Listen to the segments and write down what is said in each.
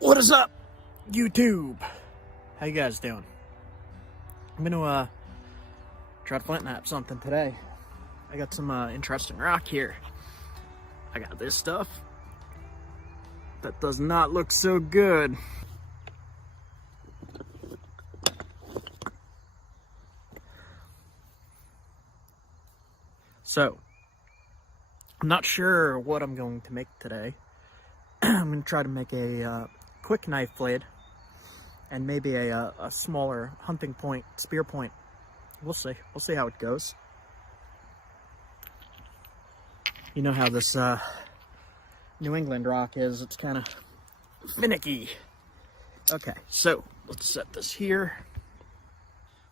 What is up, YouTube? How you guys doing? I'm gonna try to flint knap something today. I got some interesting rock here. I got this stuff that does not look so good. So, I'm not sure what I'm going to make today. I'm gonna try to make a quick knife blade and maybe a smaller hunting point, spear point. We'll see. We'll see how it goes. You know how this New England rock is. It's kind of finicky. Okay, so let's set this here.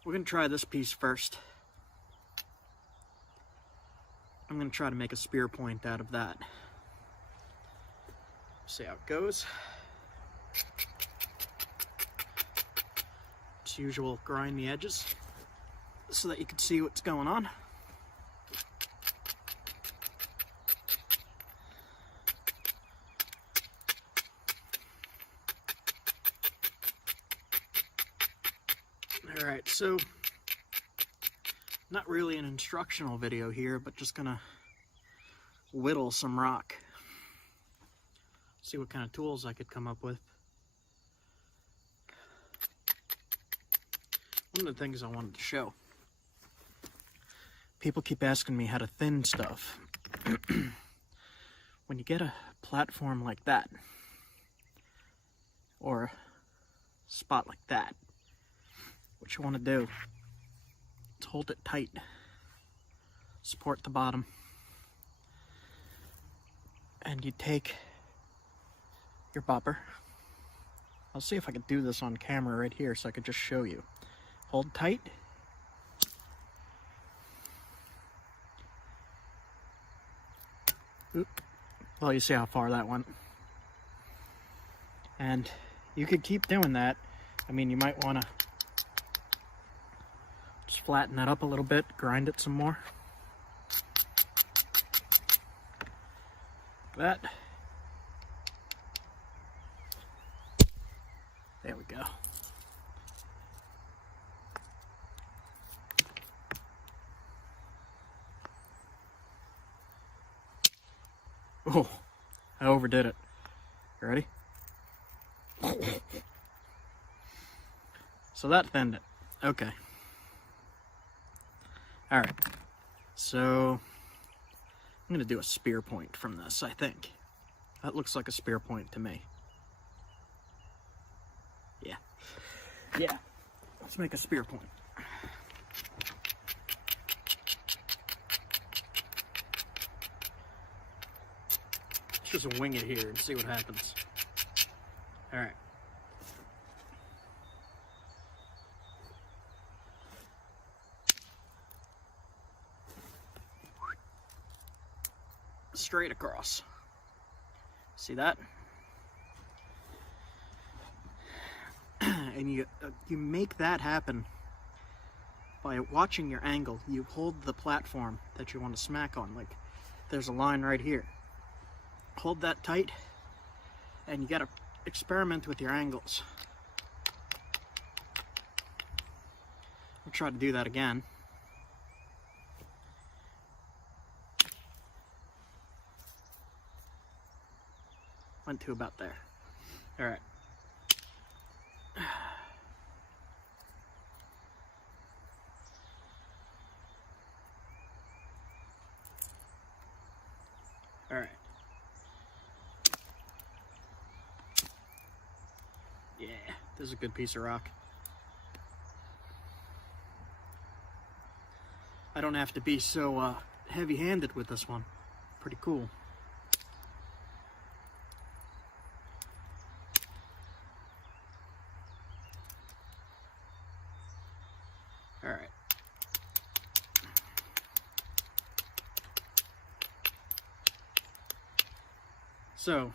We're gonna try this piece first. I'm gonna try to make a spear point out of that. See how it goes. As usual, grind the edges so that you can see what's going on. Alright, so not really an instructional video here, but just gonna whittle some rock. See what kind of tools I could come up with. One of the things I wanted to show. People keep asking me how to thin stuff. When you get a platform like that, or a spot like that, what you want to do is hold it tight. Support the bottom. And you take your bopper. I'll see if I could do this on camera right here so I could just show you. Hold tight. Oop. Well, you see how far that went. And you could keep doing that. I mean, you might want to just flatten that up a little bit, grind it some more. Like that. There we go. Oh, I overdid it. You ready? So that thinned it. Okay. Alright. So I'm going to do a spear point from this, I think. That looks like a spear point to me. Yeah, let's make a spear point. Let's just wing it here and see what happens. All right. Straight across. See that? And you make that happen by watching your angle. You hold the platform that you want to smack on. Like, there's a line right here. Hold that tight, and you got to experiment with your angles. We'll try to do that again. Went to about there. All right. All right. Yeah, this is a good piece of rock. I don't have to be so heavy-handed with this one. Pretty cool. All right. So,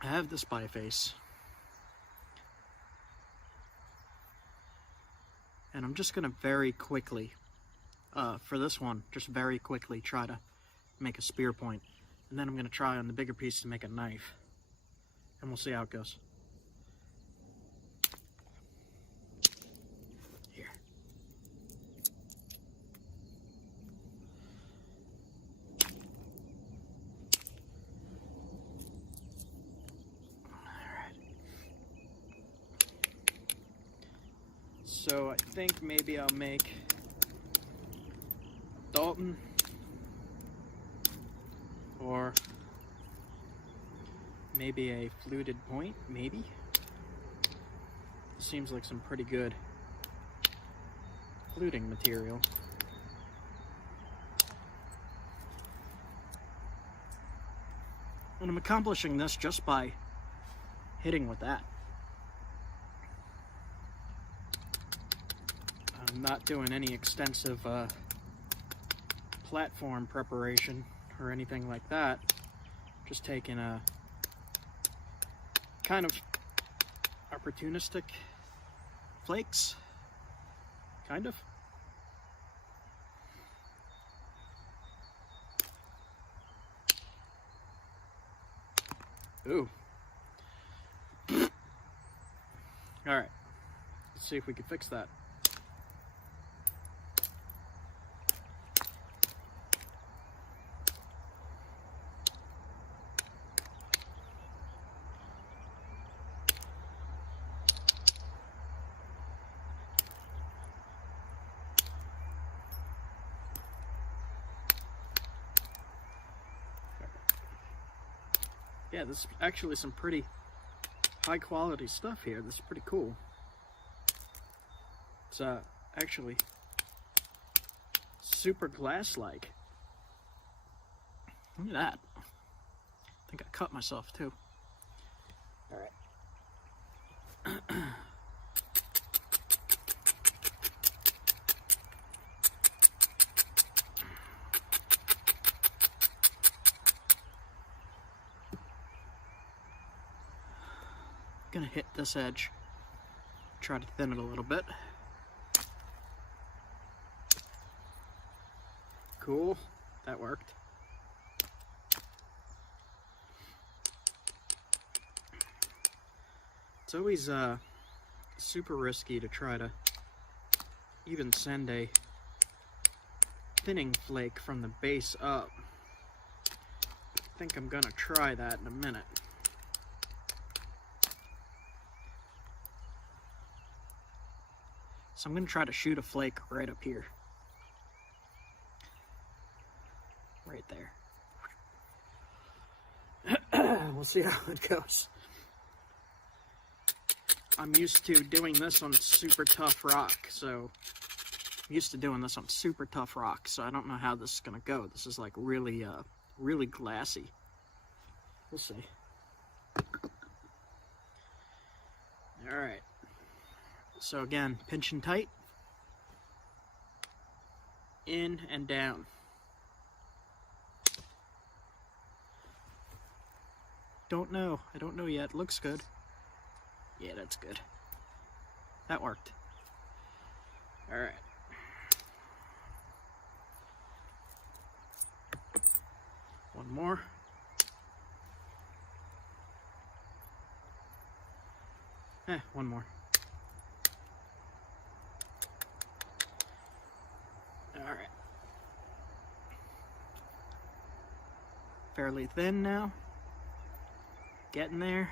I have this biface, and I'm just gonna very quickly, for this one, just very quickly try to make a spear point, and then I'm gonna try on the bigger piece to make a knife. and we'll see how it goes. Here. Alright. So I think maybe I'll make Dalton or maybe a fluted point, maybe. Seems like some pretty good fluting material. And I'm accomplishing this just by hitting with that. I'm not doing any extensive platform preparation or anything like that. Just taking a kind of opportunistic flakes, kind of. Ooh. All right, let's see if we can fix that. Yeah, this is actually some pretty high quality stuff here. This is pretty cool. It's actually super glass-like. Look at that. I think I cut myself too. All right. Gonna hit this edge, try to thin it a little bit. Cool, that worked. It's always super risky to try to even send a thinning flake from the base up. I think I'm gonna try that in a minute. So I'm going to try to shoot a flake right up here. Right there. We'll see how it goes. I'm used to doing this on super tough rock, so I don't know how this is going to go. This is like really, really glassy. We'll see. All right. So again, pinching tight, in and down. Don't know. I don't know yet. Looks good. Yeah, that's good. That worked. All right. One more. One more. All right. Fairly thin now. Getting there.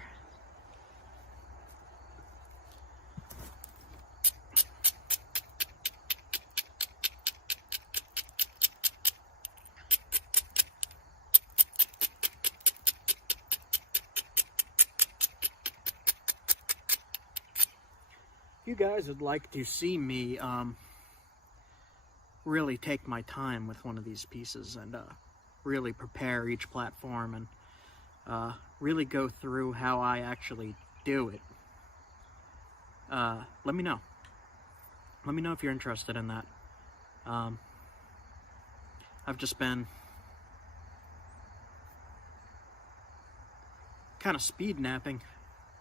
You guys would like to see me really take my time with one of these pieces and really prepare each platform and really go through how I actually do it. Let me know. Let me know if you're interested in that. I've just been kind of speed napping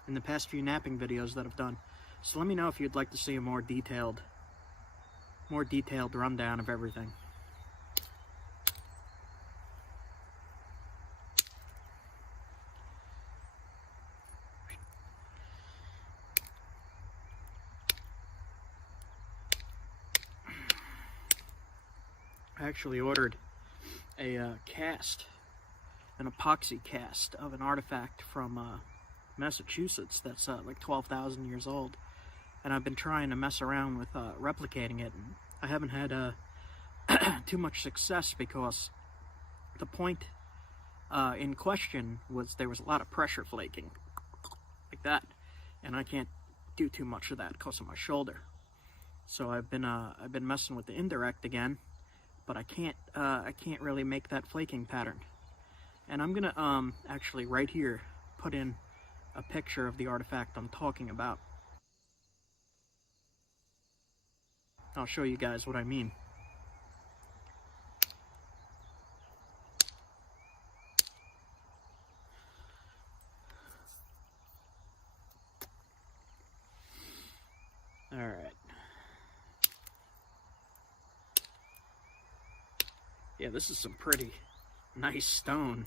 in the past few napping videos that I've done. So let me know if you'd like to see a more detailed rundown of everything. I actually ordered a cast, an epoxy cast of an artifact from Massachusetts that's like 12,000 years old, and I've been trying to mess around with replicating it, and I haven't had too much success because the point in question was there was a lot of pressure flaking like that, and I can't do too much of that because of my shoulder. So I've been messing with the indirect again, but I can't really make that flaking pattern. And I'm gonna actually right here put in a picture of the artifact I'm talking about. I'll show you guys what I mean. All right. Yeah, this is some pretty nice stone.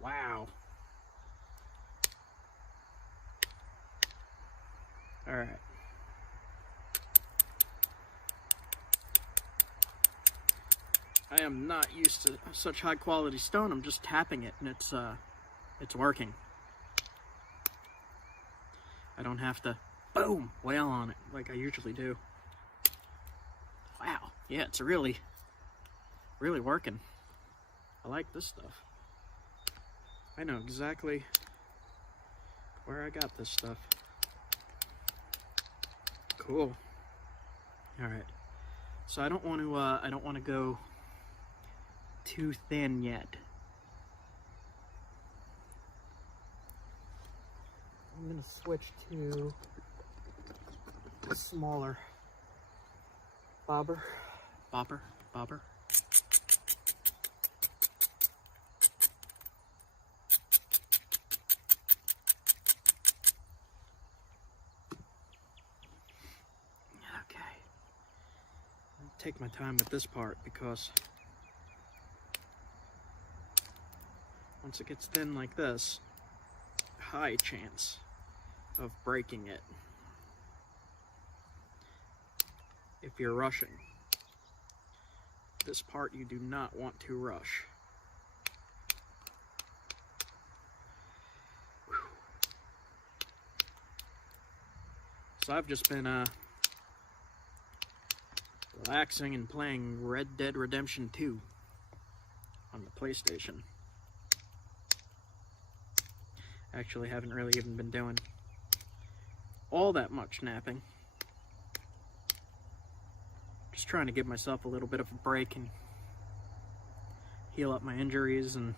Wow. All right. I am not used to such high quality stone. I'm just tapping it and it's working. I don't have to boom wail on it like I usually do. Wow. Yeah, it's really working. I like this stuff. I know exactly where I got this stuff. Cool. All right. So I don't want to go too thin yet. I'm gonna switch to a smaller bobber. Take my time with this part because once it gets thin like this, high chance of breaking it if you're rushing. This part you do not want to rush. Whew. So I've just been relaxing and playing Red Dead Redemption 2 on the PlayStation. Actually, haven't really even been doing all that much napping. Just trying to give myself a little bit of a break and heal up my injuries and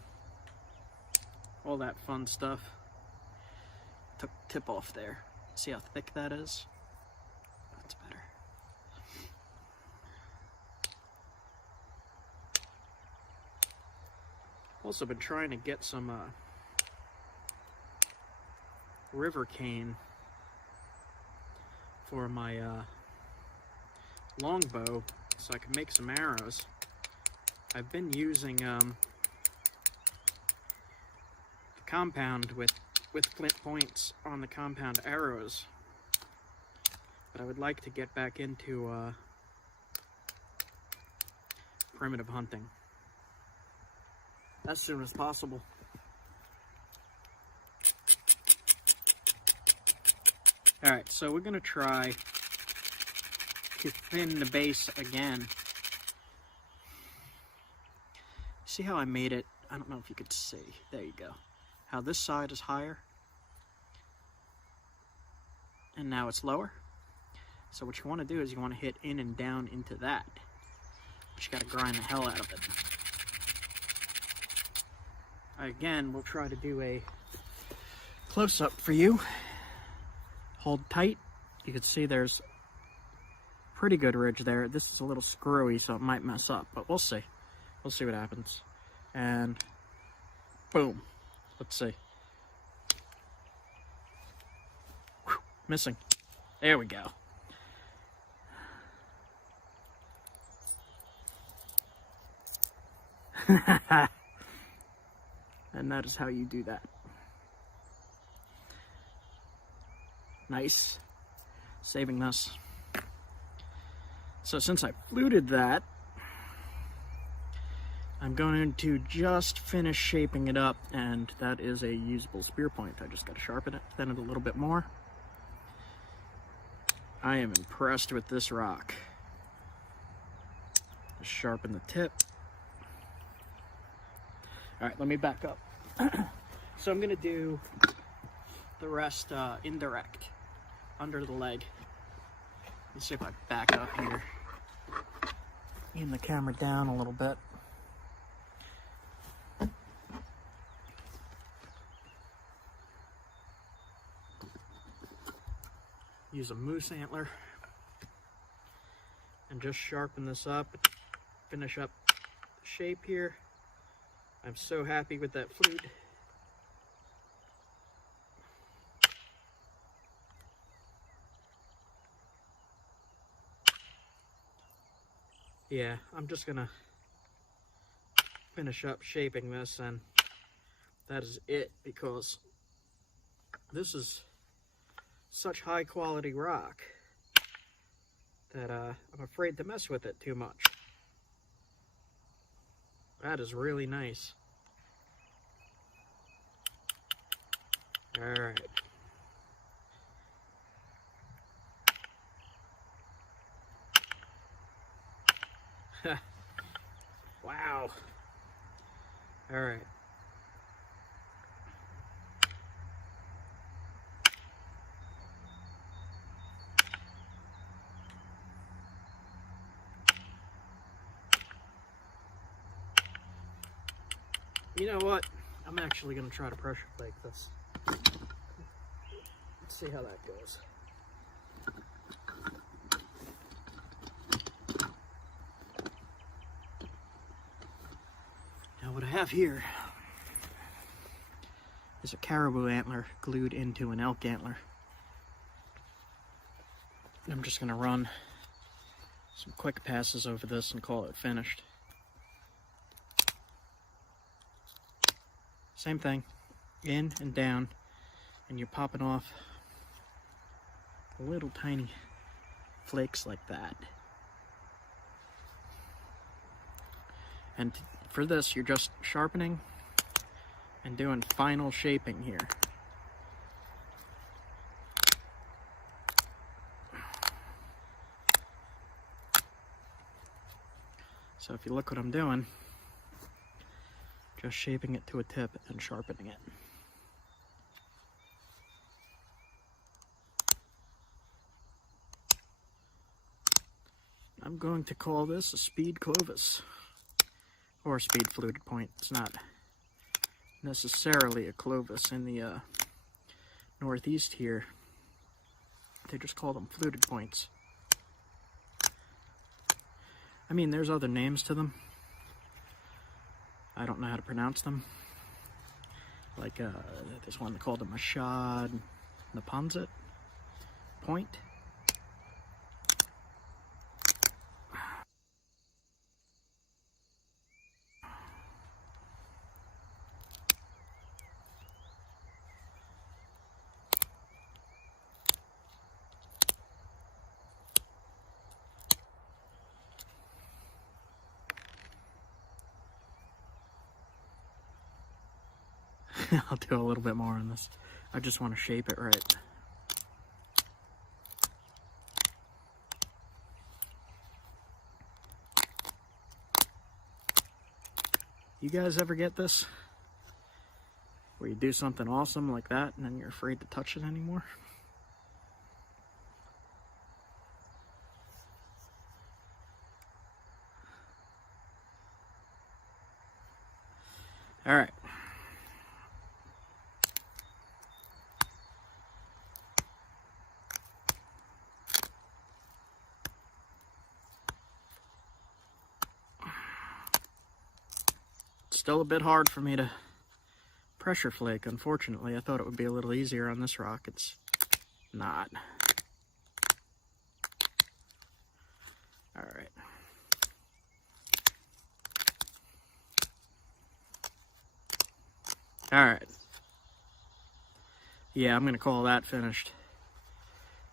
all that fun stuff. Took tip off there. See how thick that is? That's better. Also been trying to get some river cane for my longbow so I can make some arrows. I've been using the compound with flint points on the compound arrows, but I would like to get back into primitive hunting as soon as possible. Alright, so we're gonna try to thin the base again. See how I made it? I don't know if you could see. There you go. How this side is higher and now it's lower. So what you want to do is you want to hit in and down into that. But you got to grind the hell out of it. Again, we'll try to do a close-up for you. Hold tight. You can see there's pretty good ridge there. This is a little screwy, so it might mess up, but we'll see. We'll see what happens. And boom. Let's see. Whew, missing. There we go. And that is how you do that. Nice. Saving this. So since I fluted that, I'm going to just finish shaping it up, and that is a usable spear point. I just got to sharpen it, thin it a little bit more. I am impressed with this rock. Just sharpen the tip. All right, let me back up. So I'm gonna do the rest indirect, under the leg. Let's see if I back up here. Aim the camera down a little bit. Use a moose antler and just sharpen this up, finish up the shape here. I'm so happy with that flute. Yeah, I'm just gonna finish up shaping this, and that is it, because this is such high quality rock that I'm afraid to mess with it too much. That is really nice. All right. Wow. All right. You know what? I'm actually going to try to pressure flake this. Let's see how that goes. Now what I have here is a caribou antler glued into an elk antler. And I'm just going to run some quick passes over this and call it finished. Same thing, in and down, and you're popping off little tiny flakes like that. And for this, you're just sharpening and doing final shaping here. So if you look what I'm doing, just shaping it to a tip and sharpening it. I'm going to call this a speed Clovis, or a speed fluted point. It's not necessarily a Clovis in the northeast here. They just call them fluted points. I mean, there's other names to them. I don't know how to pronounce them. Like there's one called a Mashad Naponzit point. I'll do a little bit more on this. I just want to shape it right. You guys ever get this? Where you do something awesome like that and then you're afraid to touch it anymore? All right. Still a bit hard for me to pressure flake, unfortunately. I thought it would be a little easier on this rock. It's not. All right. All right. Yeah, I'm gonna call that finished.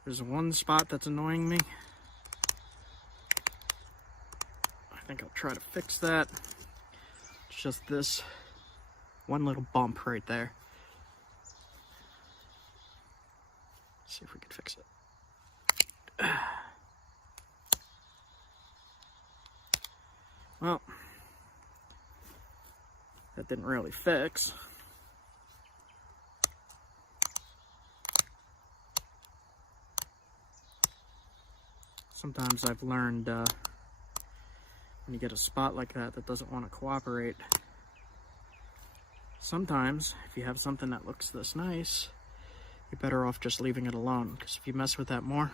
There's one spot that's annoying me. I think I'll try to fix that. It's just this one little bump right there. Let's see if we can fix it. Well, that didn't really fix. Sometimes I've learned when you get a spot like that that doesn't want to cooperate, sometimes if you have something that looks this nice, you're better off just leaving it alone, because if you mess with that more,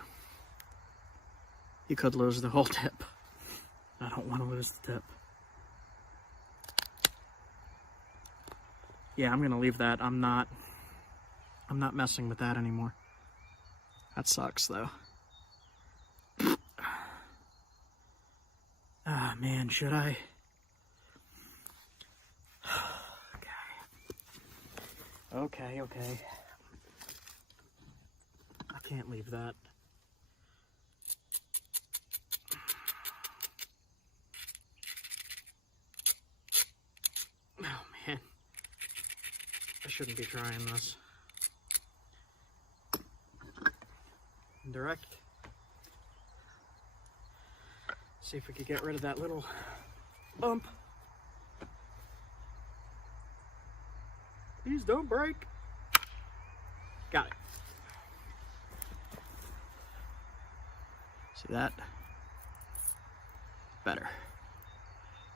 you could lose the whole tip. I don't want to lose the tip. Yeah, I'm gonna leave that. I'm not messing with that anymore. That sucks though. Ah, man, should I? Okay. I can't leave that. Oh, man. I shouldn't be trying this. Indirect. See if we could get rid of that little bump. Please don't break. Got it. See that? Better.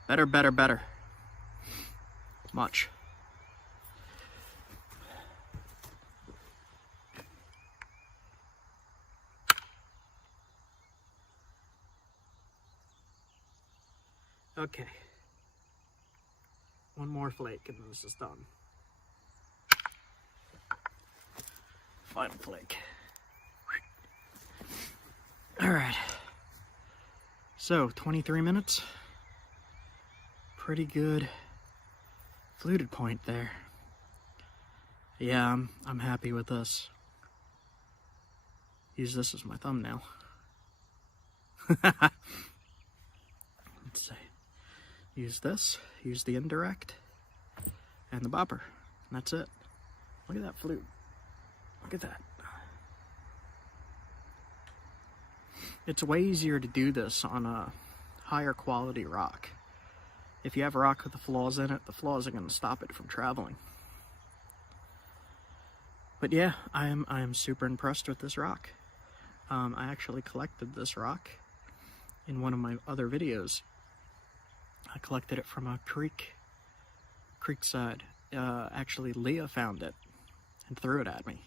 Better. Much. Okay. One more flake and this is done. Final flake. All right. So 23 minutes. Pretty good fluted point there. Yeah, I'm happy with this. Use this as my thumbnail. Let's see. Use this, use the indirect, and the bopper. And that's it. Look at that flute. Look at that. It's way easier to do this on a higher quality rock. If you have a rock with the flaws in it, the flaws are going to stop it from traveling. But yeah, I am super impressed with this rock. I actually collected this rock in one of my other videos. I collected it from a creekside. Actually, Leah found it and threw it at me.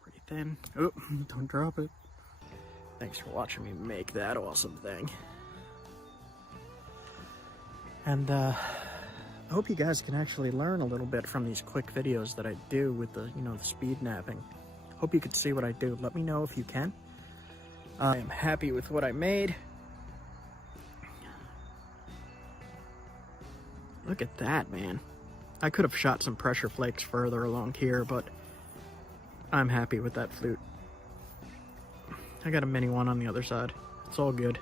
Pretty thin. Oh, don't drop it. Thanks for watching me make that awesome thing. And I hope you guys can actually learn a little bit from these quick videos that I do with the, the speed napping. Hope you could see what I do. Let me know if you can. I am happy with what I made. Look at that, man. I could have shot some pressure flakes further along here, but I'm happy with that flute. I got a mini one on the other side. It's all good.